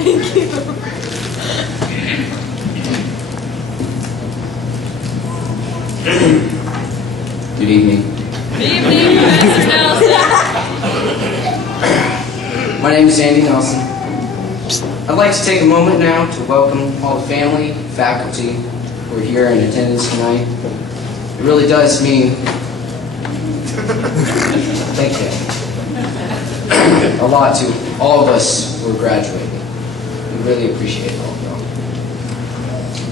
Thank you. Good evening. Good evening, Mr. Nelson. My name is Andy Nelson. I'd like to take a moment now to welcome all the family, faculty who are here in attendance tonight. It really does mean thank you. A lot to all of us who are graduating. We really appreciate all of y'all.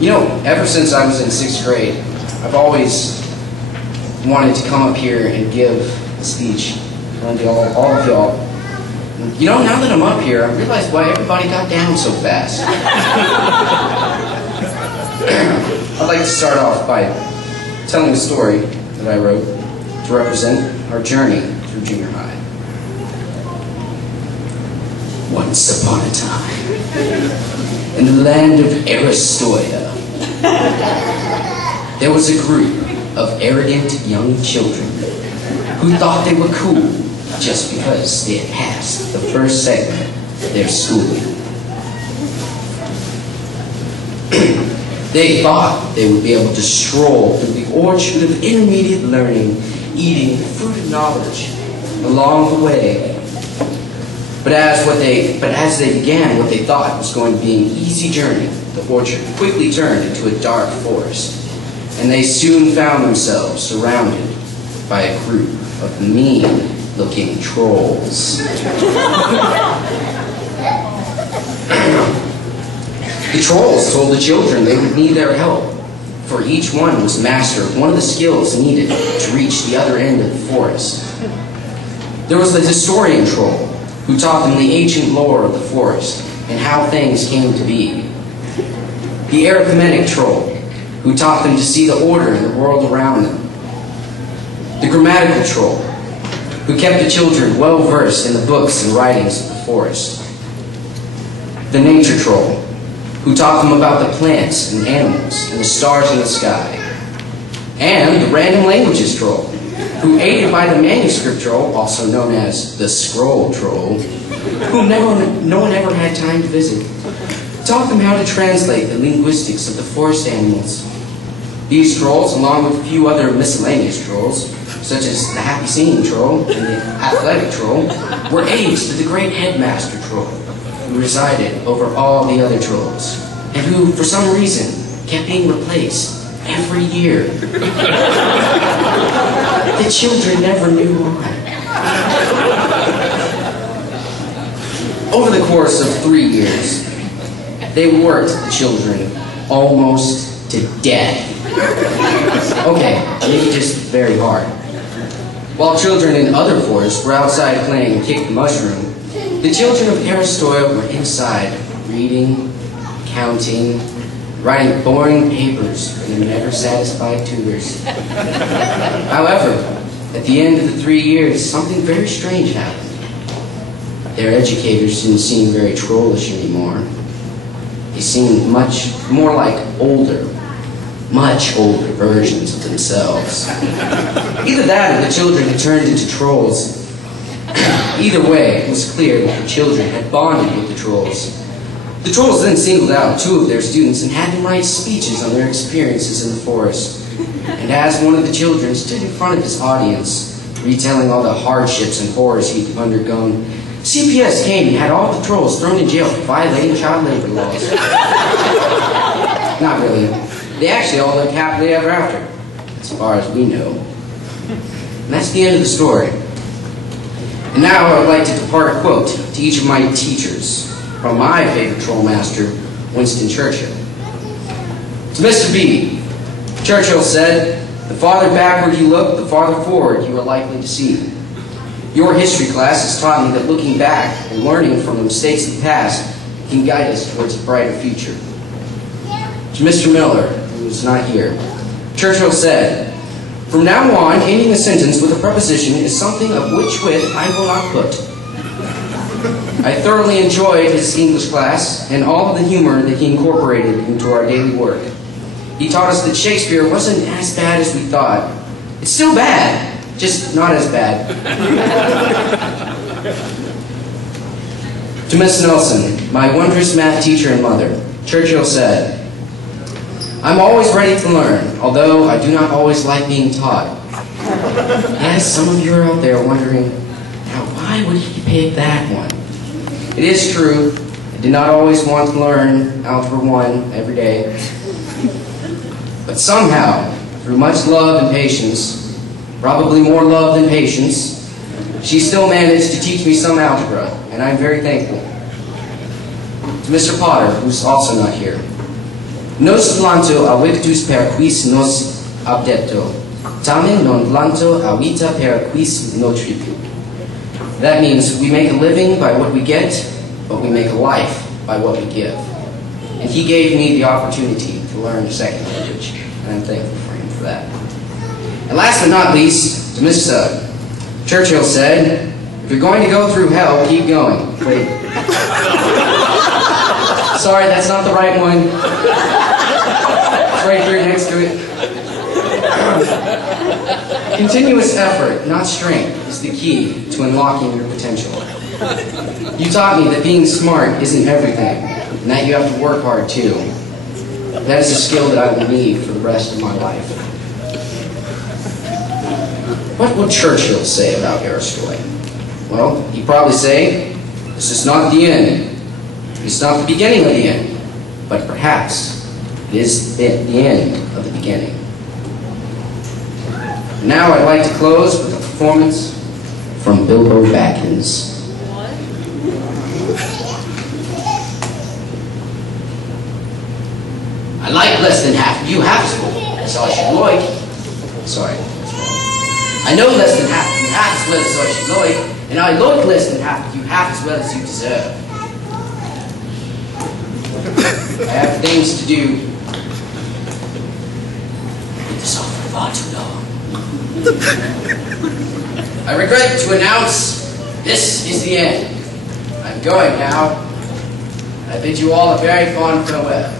You know, ever since I was in 6th grade, I've always wanted to come up here and give a speech to all of y'all. You know, now that I'm up here, I realize why everybody got down so fast. I'd like to start off by telling a story that I wrote to represent our journey through junior high. Once upon a time, in the land of Aristoia, there was a group of arrogant young children who thought they were cool just because they had passed the first segment of their schooling. They thought they would be able to stroll through the orchard of intermediate learning, eating the fruit of knowledge along the way. But as they began what they thought was going to be an easy journey, the orchard quickly turned into a dark forest, and they soon found themselves surrounded by a group of mean-looking trolls. The trolls told the children they would need their help, for each one was master of one of the skills needed to reach the other end of the forest. There was the historian troll, who taught them the ancient lore of the forest and how things came to be. The arithmetic troll, who taught them to see the order in the world around them. The grammatical troll, who kept the children well versed in the books and writings of the forest. The nature troll, who taught them about the plants and animals and the stars in the sky. And the random languages troll, who, aided by the manuscript troll, also known as the scroll troll, whom no one ever had time to visit, taught them how to translate the linguistics of the forest animals. These trolls, along with a few other miscellaneous trolls, such as the happy singing troll and the athletic troll, were aides to the great headmaster troll, who resided over all the other trolls, and who, for some reason, kept being replaced every year. The children never knew why. Over the course of 3 years, they worked the children almost to death. Okay, maybe just very hard. While children in other forests were outside playing kick the mushroom, the children of Aristoia were inside reading, counting, writing boring papers for their never-satisfied tutors. However, at the end of the 3 years, something very strange happened. Their educators didn't seem very trollish anymore. They seemed much more like much older versions of themselves. Either that or the children had turned into trolls. Either way, it was clear that the children had bonded with the trolls. The trolls then singled out 2 of their students and had them write speeches on their experiences in the forest. And as one of the children stood in front of his audience, retelling all the hardships and horrors he'd undergone, CPS came and had all the trolls thrown in jail for violating child labor laws. Not really. They actually all lived happily ever after, as far as we know. And that's the end of the story. And now I would like to depart a quote to each of my teachers from my favorite troll master, Winston Churchill. To Mr. B, Churchill said, "The farther backward you look, the farther forward you are likely to see. Your history class has taught me that looking back and learning from the mistakes of the past can guide us towards a brighter future." To Mr. Miller, who is not here, Churchill said, "From now on, ending a sentence with a preposition is something of which wit I will not put." I thoroughly enjoyed his English class and all of the humor that he incorporated into our daily work. He taught us that Shakespeare wasn't as bad as we thought. It's still bad, just not as bad. To Miss Nelson, my wondrous math teacher and mother, Churchill said, "I'm always ready to learn, although I do not always like being taught." Yes, some of you are out there wondering, now why would he pick that one? It is true, I did not always want to learn Algebra 1 every day. But somehow, through much love and patience, probably more love than patience, she still managed to teach me some algebra, and I'm very thankful. To Mr. Potter, who's also not here, "Nos planto avictus per quis nos abdepto, tamen non planto avita per quis notripu." That means we make a living by what we get, but we make a life by what we give. And he gave me the opportunity to learn a second language, and I'm thankful for him for that. And last but not least, to Miss Churchill said, "If you're going to go through hell, keep going." Wait. Sorry, that's not the right one. It's right here next to it. Continuous effort, not strength, is the key to unlocking your potential. You taught me that being smart isn't everything, and that you have to work hard too. That is a skill that I will need for the rest of my life. What would Churchill say about Aristotle? Well, he'd probably say, "This is not the end. It's not the beginning of the end, but perhaps it is the end of the beginning." Now I'd like to close with a performance from Bilbo Baggins. I like less than half of you half as well as I should like. Sorry. I know less than half of you half as well as I should like, and I like less than half of you half as well as you deserve. I have things to do. This off for far too long. I regret to announce this is the end. I'm going now. I bid you all a very fond farewell.